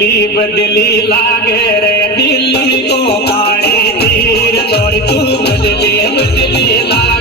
बदली बदली लागे रे दिल्ली को पानी तीर छोड़ तू बदली बदली लागे